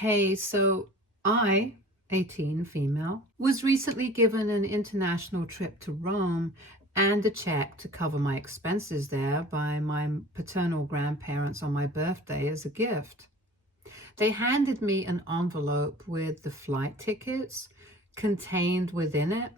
Hey, so I, 18 female, was recently given an international trip to Rome and a check to cover my expenses there by my paternal grandparents on my birthday as a gift. They handed me an envelope with the flight tickets contained within it.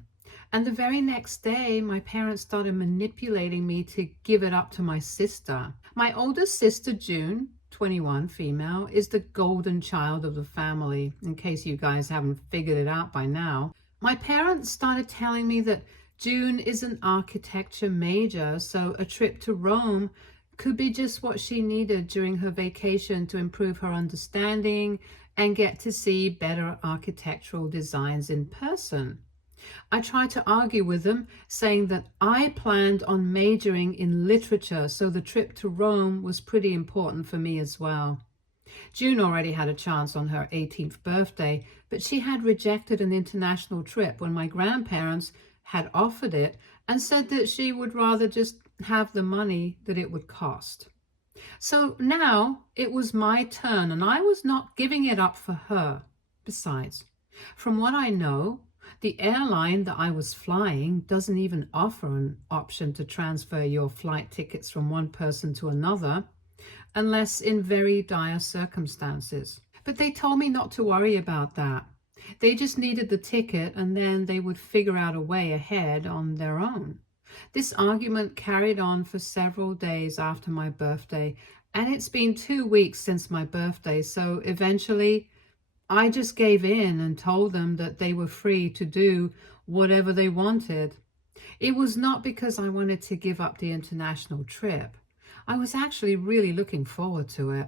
And the very next day, my parents started manipulating me to give it up to my sister. My oldest sister, June, 21, female, is the golden child of the family, in case you guys haven't figured it out by now. My parents started telling me that June is an architecture major, so a trip to Rome could be just what she needed during her vacation to improve her understanding and get to see better architectural designs in person. I tried to argue with them, saying that I planned on majoring in literature, so the trip to Rome was pretty important for me as well. June already had a chance on her 18th birthday, but she had rejected an international trip when my grandparents had offered it and said that she would rather just have the money that it would cost. So now it was my turn, and I was not giving it up for her. Besides, from what I know, the airline that I was flying doesn't even offer an option to transfer your flight tickets from one person to another, unless in very dire circumstances. But they told me not to worry about that. They just needed the ticket and then they would figure out a way ahead on their own. This argument carried on for several days after my birthday, and it's been 2 weeks since my birthday, so eventually I just gave in and told them that they were free to do whatever they wanted. It was not because I wanted to give up the international trip. I was actually really looking forward to it.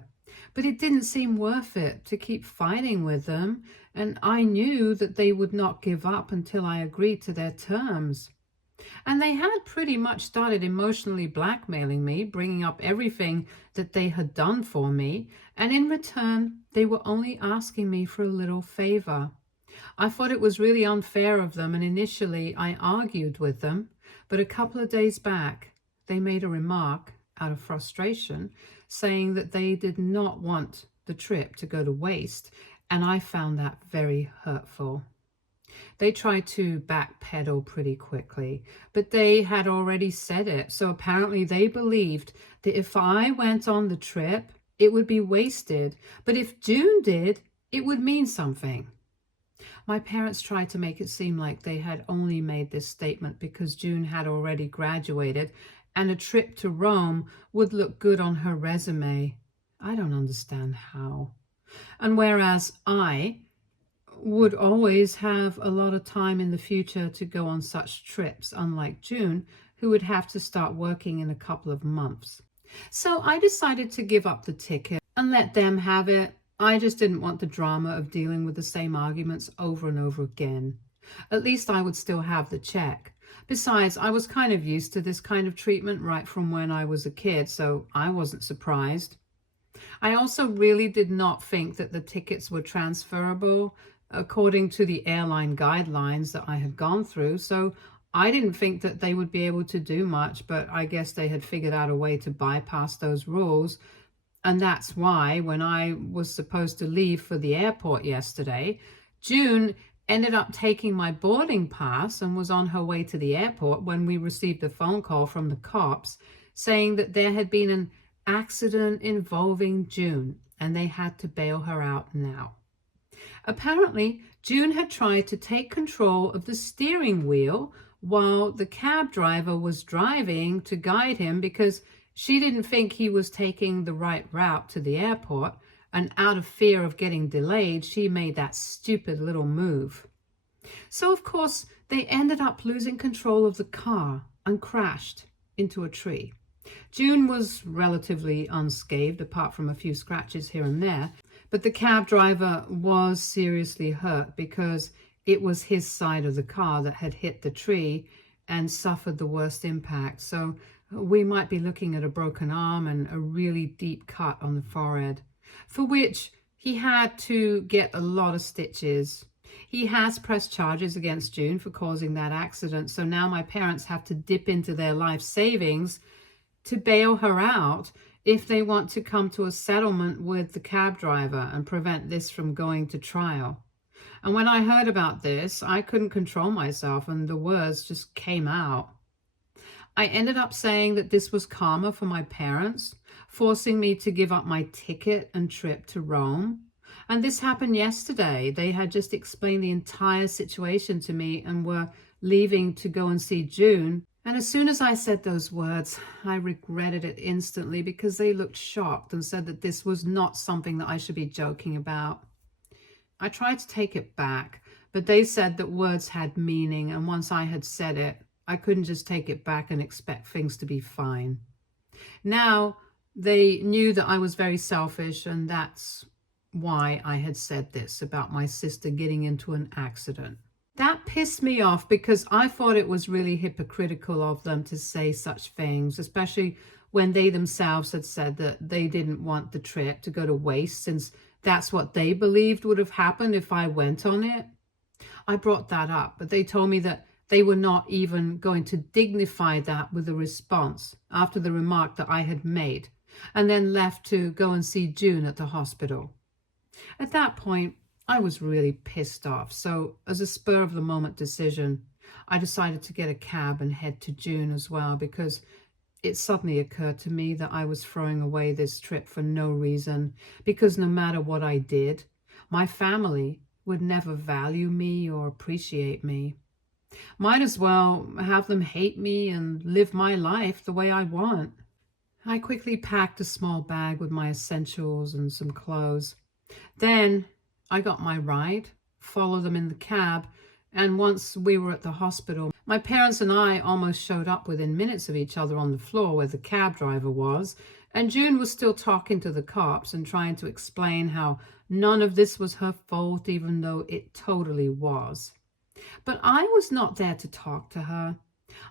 But it didn't seem worth it to keep fighting with them, and I knew that they would not give up until I agreed to their terms. And they had pretty much started emotionally blackmailing me, bringing up everything that they had done for me, and in return, they were only asking me for a little favor. I thought it was really unfair of them, and initially I argued with them, but a couple of days back, they made a remark out of frustration, saying that they did not want the trip to go to waste, and I found that very hurtful. They tried to backpedal pretty quickly, but they had already said it. So apparently they believed that if I went on the trip, it would be wasted. But if June did, it would mean something. My parents tried to make it seem like they had only made this statement because June had already graduated and a trip to Rome would look good on her resume. I don't understand how. And whereas I would always have a lot of time in the future to go on such trips, unlike June, who would have to start working in a couple of months. So I decided to give up the ticket and let them have it. I just didn't want the drama of dealing with the same arguments over and over again. At least I would still have the check. Besides, I was kind of used to this kind of treatment right from when I was a kid, so I wasn't surprised. I also really did not think that the tickets were transferable according to the airline guidelines that I had gone through, so I didn't think that they would be able to do much, but I guess they had figured out a way to bypass those rules. And that's why when I was supposed to leave for the airport yesterday, June ended up taking my boarding pass and was on her way to the airport when we received a phone call from the cops saying that there had been an accident involving June and they had to bail her out now. Apparently, June had tried to take control of the steering wheel while the cab driver was driving to guide him because she didn't think he was taking the right route to the airport, and out of fear of getting delayed, she made that stupid little move. So, of course, they ended up losing control of the car and crashed into a tree. June was relatively unscathed, apart from a few scratches here and there, but the cab driver was seriously hurt because it was his side of the car that had hit the tree and suffered the worst impact. So we might be looking at a broken arm and a really deep cut on the forehead, for which he had to get a lot of stitches. He has pressed charges against June for causing that accident, so now my parents have to dip into their life savings to bail her out if they want to come to a settlement with the cab driver and prevent this from going to trial. And when I heard about this, I couldn't control myself and the words just came out. I ended up saying that this was karma for my parents, forcing me to give up my ticket and trip to Rome. And this happened yesterday. They had just explained the entire situation to me and were leaving to go and see June. And as soon as I said those words, I regretted it instantly because they looked shocked and said that this was not something that I should be joking about. I tried to take it back, but they said that words had meaning, and once I had said it, I couldn't just take it back and expect things to be fine. Now, they knew that I was very selfish, and that's why I had said this about my sister getting into an accident. That pissed me off because I thought it was really hypocritical of them to say such things, especially when they themselves had said that they didn't want the trip to go to waste since that's what they believed would have happened if I went on it. I brought that up, but they told me that they were not even going to dignify that with a response after the remark that I had made, and then left to go and see June at the hospital. At that point, I was really pissed off, so as a spur of the moment decision, I decided to get a cab and head to June as well, because it suddenly occurred to me that I was throwing away this trip for no reason, because no matter what I did, my family would never value me or appreciate me. Might as well have them hate me and live my life the way I want. I quickly packed a small bag with my essentials and some clothes. Then I got my ride, followed them in the cab, and once we were at the hospital, my parents and I almost showed up within minutes of each other on the floor where the cab driver was, and June was still talking to the cops and trying to explain how none of this was her fault, even though it totally was. But I was not there to talk to her.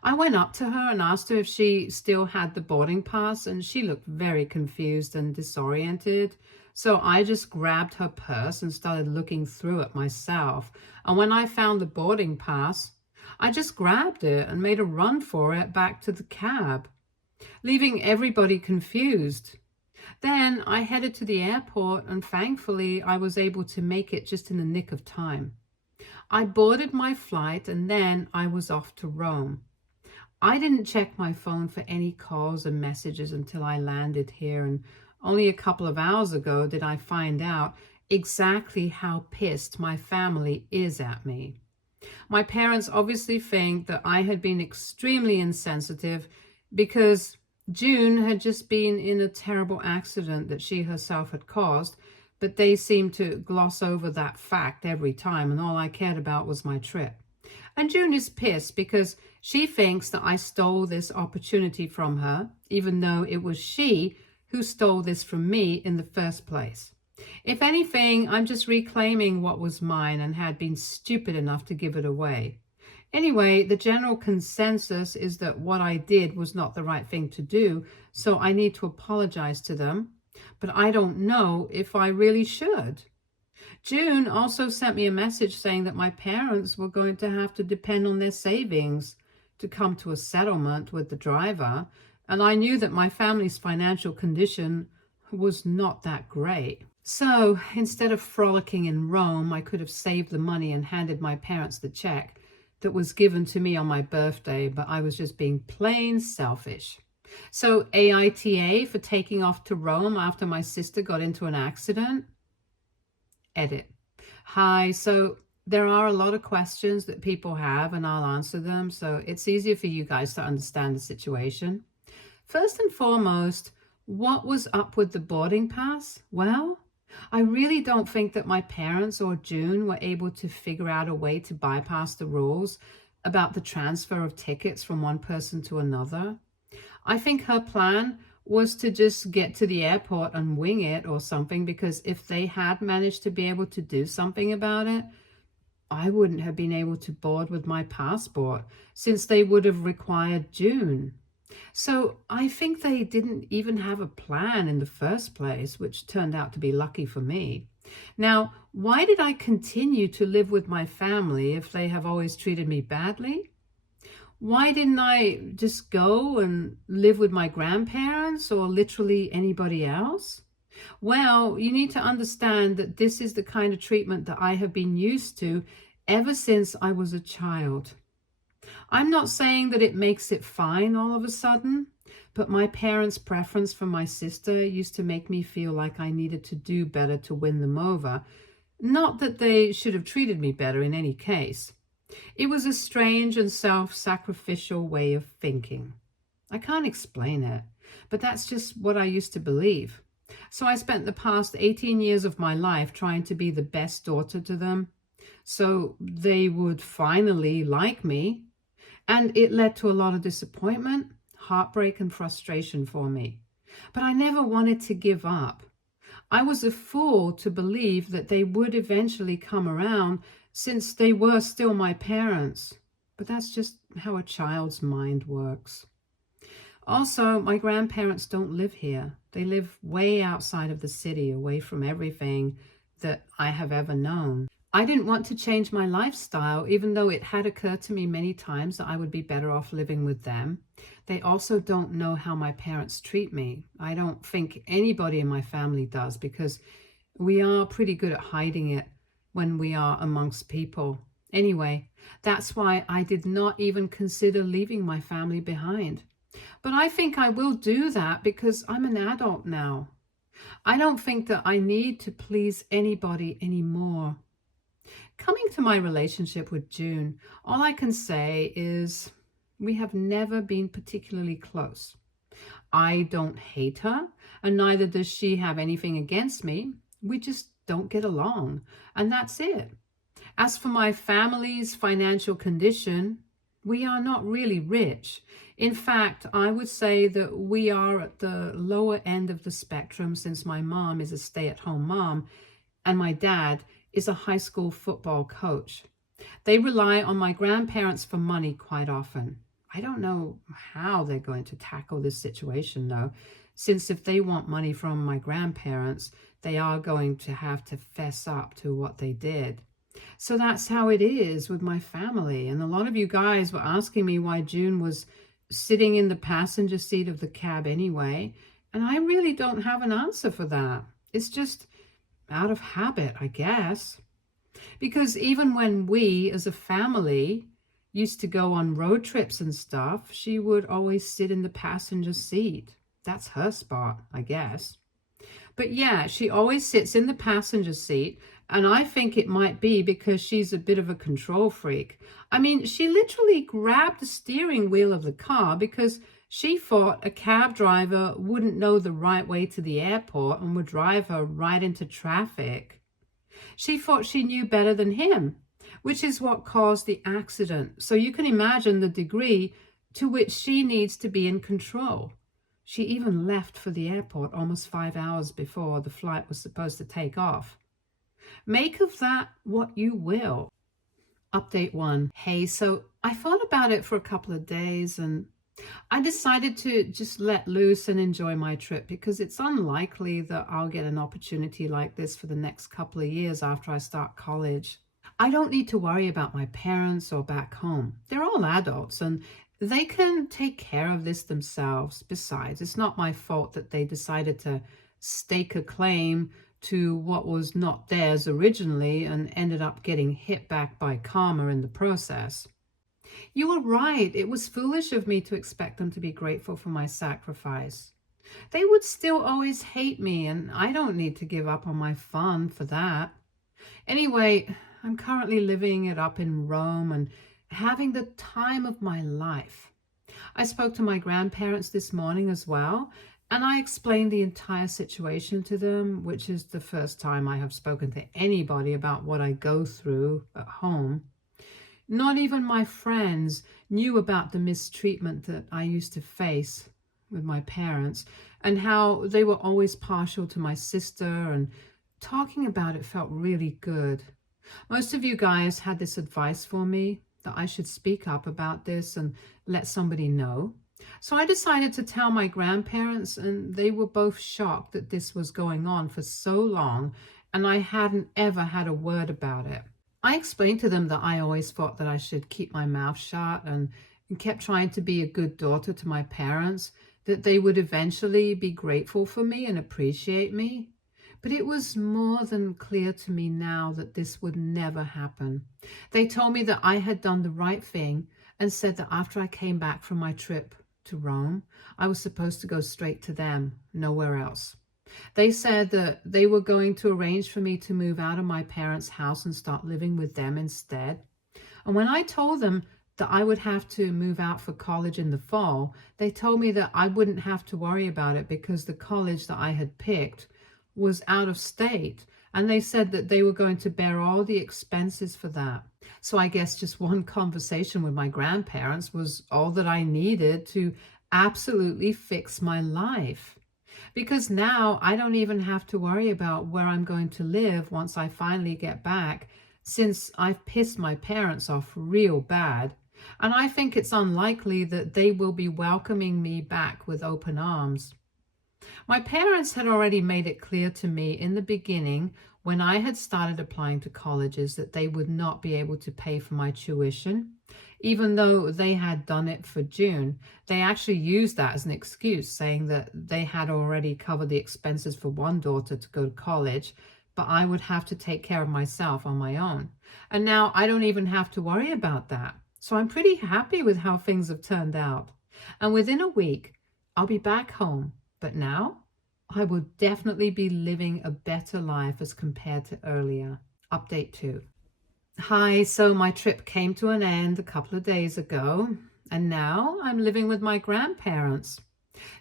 I went up to her and asked her if she still had the boarding pass, and she looked very confused and disoriented. So I just grabbed her purse and started looking through it myself. And when I found the boarding pass, I just grabbed it and made a run for it back to the cab, leaving everybody confused. Then I headed to the airport, and thankfully I was able to make it just in the nick of time. I boarded my flight and then I was off to Rome. I didn't check my phone for any calls and messages until I landed here, and only a couple of hours ago did I find out exactly how pissed my family is at me. My parents obviously think that I had been extremely insensitive because June had just been in a terrible accident that she herself had caused, but they seemed to gloss over that fact every time, and all I cared about was my trip. And June is pissed because she thinks that I stole this opportunity from her, even though it was she who stole this from me in the first place. If anything, I'm just reclaiming what was mine and had been stupid enough to give it away. Anyway, the general consensus is that what I did was not the right thing to do, so I need to apologize to them, but I don't know if I really should. June also sent me a message saying that my parents were going to have to depend on their savings to come to a settlement with the driver, and I knew that my family's financial condition was not that great. So instead of frolicking in Rome, I could have saved the money and handed my parents the check that was given to me on my birthday, but I was just being plain selfish. So AITA for taking off to Rome after my sister got into an accident. Edit. Hi, so there are a lot of questions that people have and I'll answer them, so it's easier for you guys to understand the situation. First and foremost, what was up with the boarding pass? Well, I really don't think that my parents or June were able to figure out a way to bypass the rules about the transfer of tickets from one person to another. I think her plan was to just get to the airport and wing it or something, because if they had managed to be able to do something about it, I wouldn't have been able to board with my passport since they would have required June. So I think they didn't even have a plan in the first place, which turned out to be lucky for me. Now, why did I continue to live with my family if they have always treated me badly? Why didn't I just go and live with my grandparents or literally anybody else? Well, you need to understand that this is the kind of treatment that I have been used to ever since I was a child. I'm not saying that it makes it fine all of a sudden, but my parents' preference for my sister used to make me feel like I needed to do better to win them over. Not that they should have treated me better in any case. It was a strange and self-sacrificial way of thinking. I can't explain it, but that's just what I used to believe. So I spent the past 18 years of my life trying to be the best daughter to them, so they would finally like me. And it led to a lot of disappointment, heartbreak, and frustration for me. But I never wanted to give up. I was a fool to believe that they would eventually come around since they were still my parents. But that's just how a child's mind works. Also, my grandparents don't live here. They live way outside of the city, away from everything that I have ever known. I didn't want to change my lifestyle, even though it had occurred to me many times that I would be better off living with them. They also don't know how my parents treat me. I don't think anybody in my family does, because we are pretty good at hiding it when we are amongst people. Anyway, that's why I did not even consider leaving my family behind. But I think I will do that because I'm an adult now. I don't think that I need to please anybody anymore. Coming to my relationship with June, all I can say is we have never been particularly close. I don't hate her, and neither does she have anything against me. We just don't get along, and that's it. As for my family's financial condition, we are not really rich. In fact, I would say that we are at the lower end of the spectrum, since my mom is a stay-at-home mom and my dad is a high school football coach. They rely on my grandparents for money quite often. I don't know how they're going to tackle this situation, though, since if they want money from my grandparents, they are going to have to fess up to what they did. So that's how it is with my family. And a lot of you guys were asking me why June was sitting in the passenger seat of the cab anyway. And I really don't have an answer for that. It's just out of habit, I guess. Because even when we as a family used to go on road trips and stuff, she would always sit in the passenger seat. That's her spot, I guess. But yeah, she always sits in the passenger seat, and I think it might be because she's a bit of a control freak. I mean, she literally grabbed the steering wheel of the car because she thought a cab driver wouldn't know the right way to the airport and would drive her right into traffic. She thought she knew better than him, which is what caused the accident. So you can imagine the degree to which she needs to be in control. She even left for the airport almost 5 hours before the flight was supposed to take off. Make of that what you will. Update 1. Hey, so I thought about it for a couple of days and I decided to just let loose and enjoy my trip, because it's unlikely that I'll get an opportunity like this for the next couple of years after I start college. I don't need to worry about my parents or back home. They're all adults and they can take care of this themselves. Besides, it's not my fault that they decided to stake a claim to what was not theirs originally and ended up getting hit back by karma in the process. You were right. It was foolish of me to expect them to be grateful for my sacrifice. They would still always hate me, and I don't need to give up on my fun for that. Anyway, I'm currently living it up in Rome and having the time of my life. I spoke to my grandparents this morning as well, and I explained the entire situation to them, which is the first time I have spoken to anybody about what I go through at home. Not even my friends knew about the mistreatment that I used to face with my parents and how they were always partial to my sister, and talking about it felt really good. Most of you guys had this advice for me that I should speak up about this and let somebody know. So I decided to tell my grandparents, and they were both shocked that this was going on for so long and I hadn't ever had a word about it. I explained to them that I always thought that I should keep my mouth shut and and kept trying to be a good daughter to my parents, that they would eventually be grateful for me and appreciate me. But it was more than clear to me now that this would never happen. They told me that I had done the right thing and said that after I came back from my trip to Rome, I was supposed to go straight to them, nowhere else. They said that they were going to arrange for me to move out of my parents' house and start living with them instead. And when I told them that I would have to move out for college in the fall, they told me that I wouldn't have to worry about it because the college that I had picked was out of state. And they said that they were going to bear all the expenses for that. So I guess just one conversation with my grandparents was all that I needed to absolutely fix my life. Because now I don't even have to worry about where I'm going to live once I finally get back, since I've pissed my parents off real bad. And I think it's unlikely that they will be welcoming me back with open arms. My parents had already made it clear to me in the beginning, when I had started applying to colleges, that they would not be able to pay for my tuition. Even though they had done it for June, they actually used that as an excuse, saying that they had already covered the expenses for one daughter to go to college, but I would have to take care of myself on my own. And now I don't even have to worry about that. So I'm pretty happy with how things have turned out. And within a week, I'll be back home. But now I will definitely be living a better life as compared to earlier. Update 2. Hi, so my trip came to an end a couple of days ago, and now I'm living with my grandparents.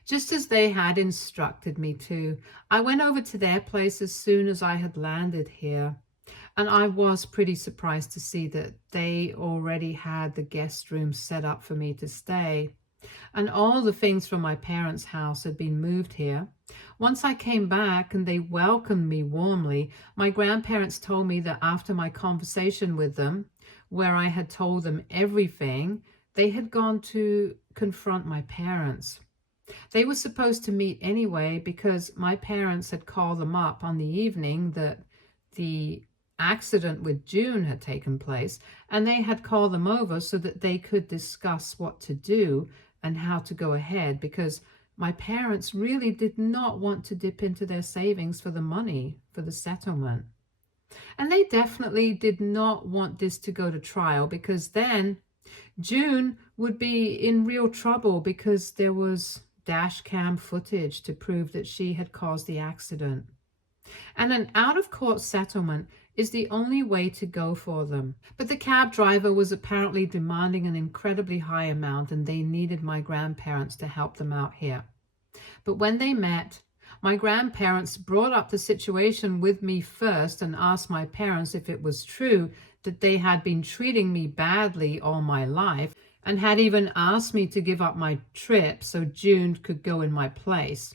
Just as they had instructed me to, I went over to their place as soon as I had landed here. And I was pretty surprised to see that they already had the guest room set up for me to stay. And all the things from my parents' house had been moved here. Once I came back and they welcomed me warmly, my grandparents told me that after my conversation with them, where I had told them everything, they had gone to confront my parents. They were supposed to meet anyway because my parents had called them up on the evening that the accident with June had taken place, and they had called them over so that they could discuss what to do and how to go ahead, because my parents really did not want to dip into their savings for the money for the settlement. And they definitely did not want this to go to trial, because then June would be in real trouble because there was dash cam footage to prove that she had caused the accident. And an out-of-court settlement is the only way to go for them. But the cab driver was apparently demanding an incredibly high amount, and they needed my grandparents to help them out here. But when they met, my grandparents brought up the situation with me first and asked my parents if it was true that they had been treating me badly all my life, and had even asked me to give up my trip so June could go in my place.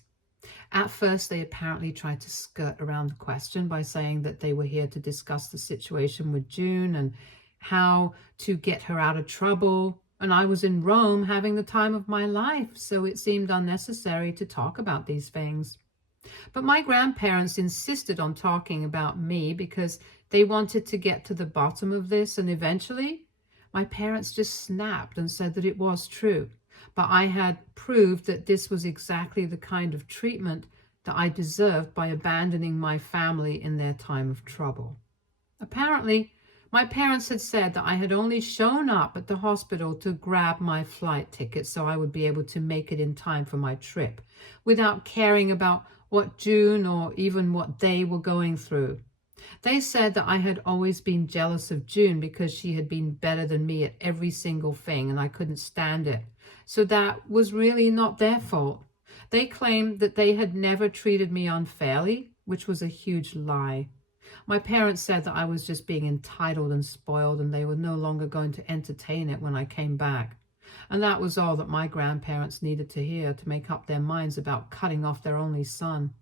At first, they apparently tried to skirt around the question by saying that they were here to discuss the situation with June and how to get her out of trouble. And I was in Rome having the time of my life, so it seemed unnecessary to talk about these things. But my grandparents insisted on talking about me because they wanted to get to the bottom of this, and eventually my parents just snapped and said that it was true. But I had proved that this was exactly the kind of treatment that I deserved by abandoning my family in their time of trouble. Apparently, my parents had said that I had only shown up at the hospital to grab my flight ticket so I would be able to make it in time for my trip, without caring about what June or even what they were going through. They said that I had always been jealous of June because she had been better than me at every single thing, and I couldn't stand it. So that was really not their fault. They claimed that they had never treated me unfairly, which was a huge lie. My parents said that I was just being entitled and spoiled, and they were no longer going to entertain it when I came back. And that was all that my grandparents needed to hear to make up their minds about cutting off their only son.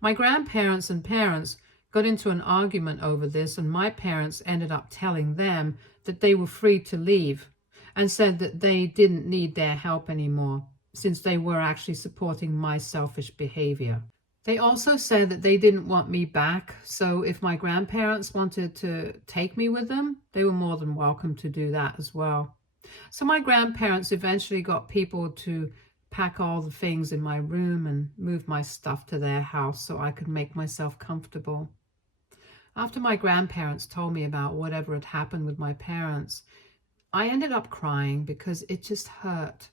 My grandparents and parents got into an argument over this, and my parents ended up telling them that they were free to leave, and said that they didn't need their help anymore, since they were actually supporting my selfish behavior. They also said that they didn't want me back, so if my grandparents wanted to take me with them, they were more than welcome to do that as well. So my grandparents eventually got people to pack all the things in my room and move my stuff to their house so I could make myself comfortable. After my grandparents told me about whatever had happened with my parents, I ended up crying because it just hurt.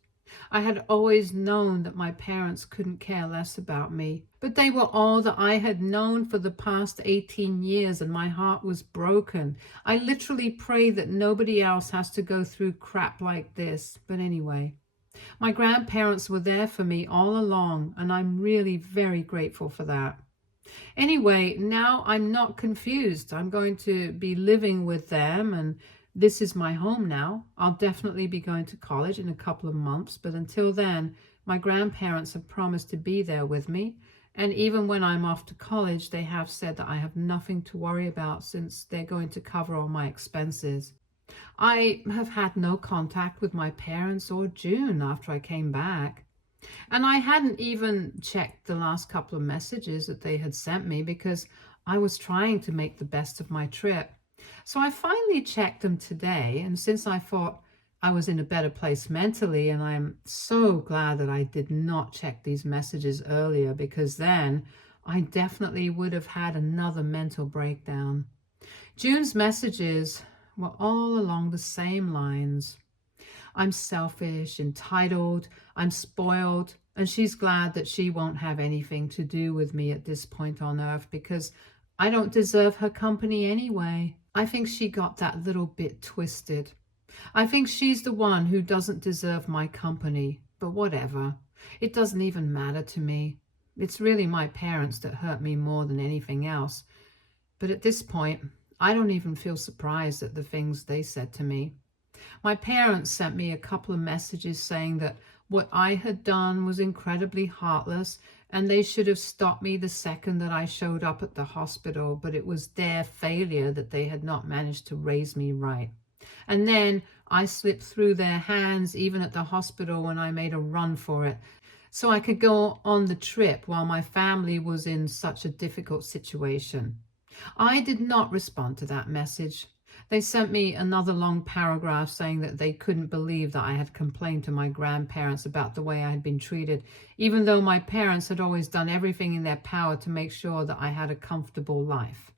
I had always known that my parents couldn't care less about me, but they were all that I had known for the past 18 years, and my heart was broken. I literally pray that nobody else has to go through crap like this. But anyway, my grandparents were there for me all along, and I'm really very grateful for that. Anyway, now I'm not confused. I'm going to be living with them, and this is my home now. I'll definitely be going to college in a couple of months, but until then, my grandparents have promised to be there with me. And even when I'm off to college, they have said that I have nothing to worry about since they're going to cover all my expenses. I have had no contact with my parents or June after I came back. And I hadn't even checked the last couple of messages that they had sent me because I was trying to make the best of my trip. So I finally checked them today, and since I thought I was in a better place mentally, and I'm so glad that I did not check these messages earlier, because then I definitely would have had another mental breakdown. June's messages were all along the same lines. I'm selfish, entitled, I'm spoiled, and she's glad that she won't have anything to do with me at this point on earth because I don't deserve her company anyway. I think she got that little bit twisted. I think she's the one who doesn't deserve my company, but whatever. It doesn't even matter to me. It's really my parents that hurt me more than anything else. But at this point, I don't even feel surprised at the things they said to me. My parents sent me a couple of messages saying that what I had done was incredibly heartless and they should have stopped me the second that I showed up at the hospital, but it was their failure that they had not managed to raise me right. And then I slipped through their hands even at the hospital when I made a run for it, so I could go on the trip while my family was in such a difficult situation. I did not respond to that message. They sent me another long paragraph saying that they couldn't believe that I had complained to my grandparents about the way I had been treated, even though my parents had always done everything in their power to make sure that I had a comfortable life.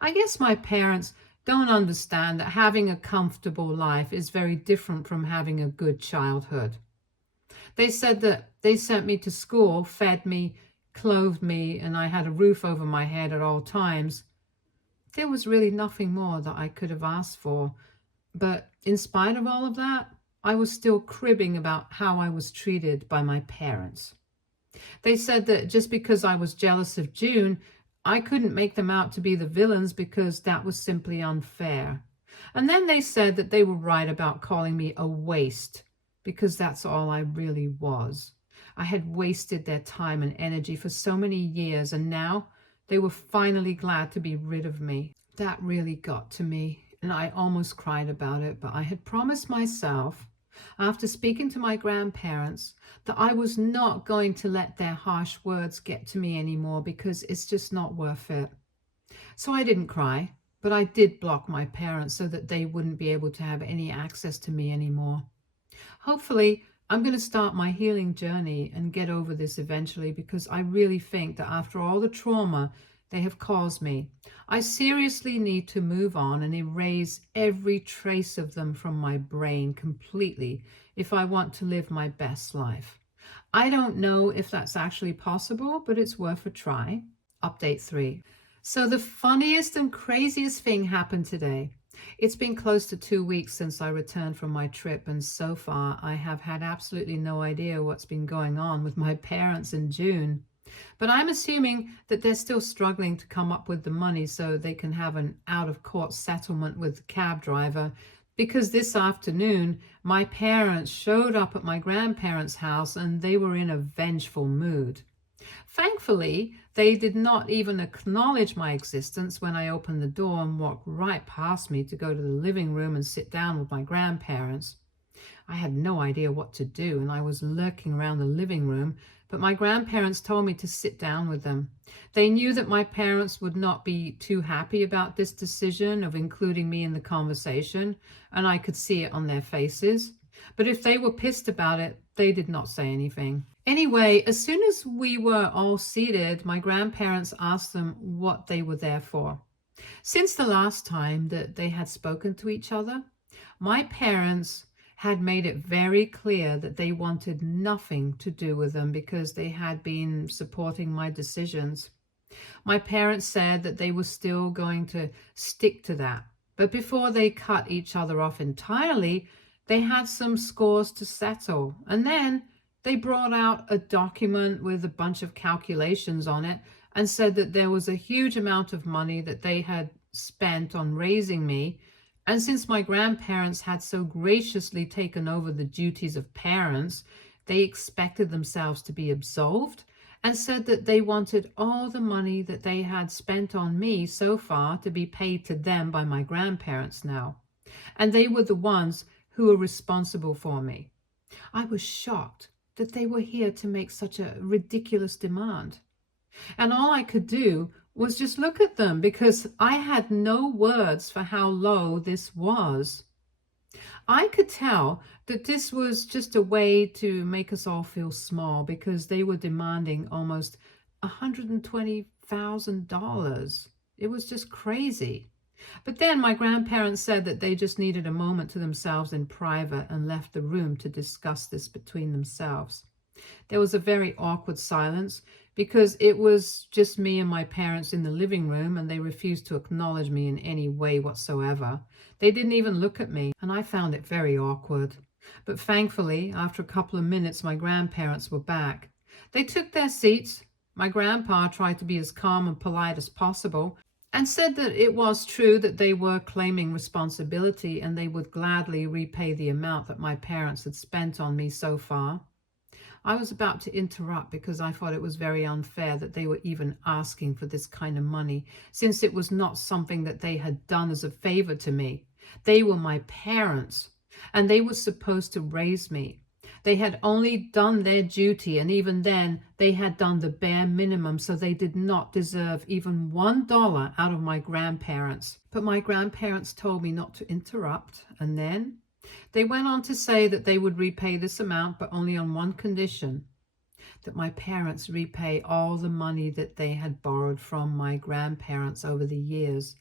I guess my parents don't understand that having a comfortable life is very different from having a good childhood. They said that they sent me to school, fed me, clothed me, and I had a roof over my head at all times. There was really nothing more that I could have asked for, but in spite of all of that, I was still cribbing about how I was treated by my parents. They said that just because I was jealous of June, I couldn't make them out to be the villains because that was simply unfair. And then they said that they were right about calling me a waste because that's all I really was. I had wasted their time and energy for so many years, and now they were finally glad to be rid of me. That really got to me, and I almost cried about it, but I had promised myself, after speaking to my grandparents, that I was not going to let their harsh words get to me anymore because it's just not worth it. So I didn't cry, but I did block my parents so that they wouldn't be able to have any access to me anymore. Hopefully, I'm going to start my healing journey and get over this eventually, because I really think that after all the trauma they have caused me, I seriously need to move on and erase every trace of them from my brain completely if I want to live my best life. I don't know if that's actually possible, but it's worth a try. Update 3. So the funniest and craziest thing happened today. It's been close to 2 weeks since I returned from my trip, and so far I have had absolutely no idea what's been going on with my parents and June. But I'm assuming that they're still struggling to come up with the money so they can have an out-of-court settlement with the cab driver, because this afternoon my parents showed up at my grandparents' house and they were in a vengeful mood. Thankfully, they did not even acknowledge my existence when I opened the door and walked right past me to go to the living room and sit down with my grandparents. I had no idea what to do, and I was lurking around the living room, but my grandparents told me to sit down with them. They knew that my parents would not be too happy about this decision of including me in the conversation, and I could see it on their faces. But if they were pissed about it, they did not say anything. Anyway, as soon as we were all seated, my grandparents asked them what they were there for. Since the last time that they had spoken to each other, my parents had made it very clear that they wanted nothing to do with them because they had been supporting my decisions. My parents said that they were still going to stick to that. But before they cut each other off entirely, they had some scores to settle. And then they brought out a document with a bunch of calculations on it and said that there was a huge amount of money that they had spent on raising me. And since my grandparents had so graciously taken over the duties of parents, they expected themselves to be absolved and said that they wanted all the money that they had spent on me so far to be paid to them by my grandparents now. And they were the ones who were responsible for me. I was shocked that they were here to make such a ridiculous demand. And all I could do was just look at them because I had no words for how low this was. I could tell that this was just a way to make us all feel small because they were demanding almost $120,000. It was just crazy. But then my grandparents said that they just needed a moment to themselves in private and left the room to discuss this between themselves. There was a very awkward silence because it was just me and my parents in the living room, and they refused to acknowledge me in any way whatsoever. They didn't even look at me, and I found it very awkward. But thankfully, after a couple of minutes, my grandparents were back. They took their seats. My grandpa tried to be as calm and polite as possible and said that it was true that they were claiming responsibility and they would gladly repay the amount that my parents had spent on me so far. I was about to interrupt because I thought it was very unfair that they were even asking for this kind of money, since it was not something that they had done as a favor to me. They were my parents, and they were supposed to raise me. They had only done their duty, and even then, they had done the bare minimum, so they did not deserve even $1 out of my grandparents. But my grandparents told me not to interrupt, and then they went on to say that they would repay this amount, but only on one condition: that my parents repay all the money that they had borrowed from my grandparents over the years.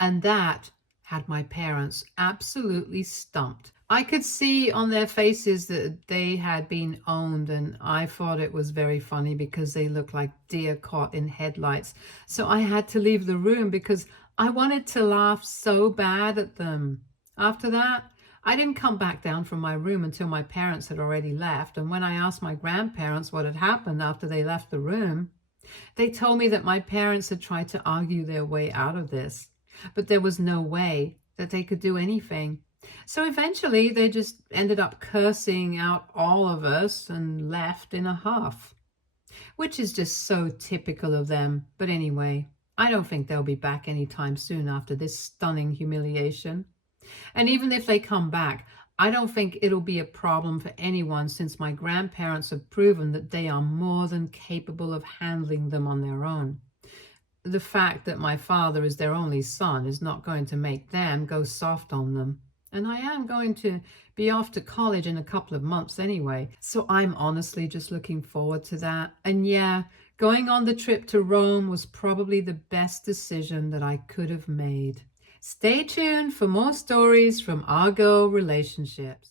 And that had my parents absolutely stumped. I could see on their faces that they had been owned, and I thought it was very funny because they looked like deer caught in headlights. So I had to leave the room because I wanted to laugh so bad at them. After that, I didn't come back down from my room until my parents had already left, and when I asked my grandparents what had happened after they left the room, they told me that my parents had tried to argue their way out of this, but there was no way that they could do anything. So eventually they just ended up cursing out all of us and left in a huff, which is just so typical of them. But anyway, I don't think they'll be back anytime soon after this stunning humiliation. And even if they come back, I don't think it'll be a problem for anyone, since my grandparents have proven that they are more than capable of handling them on their own. The fact that my father is their only son is not going to make them go soft on them. And I am going to be off to college in a couple of months anyway, so I'm honestly just looking forward to that. And yeah, going on the trip to Rome was probably the best decision that I could have made. Stay tuned for more stories from our girl relationships.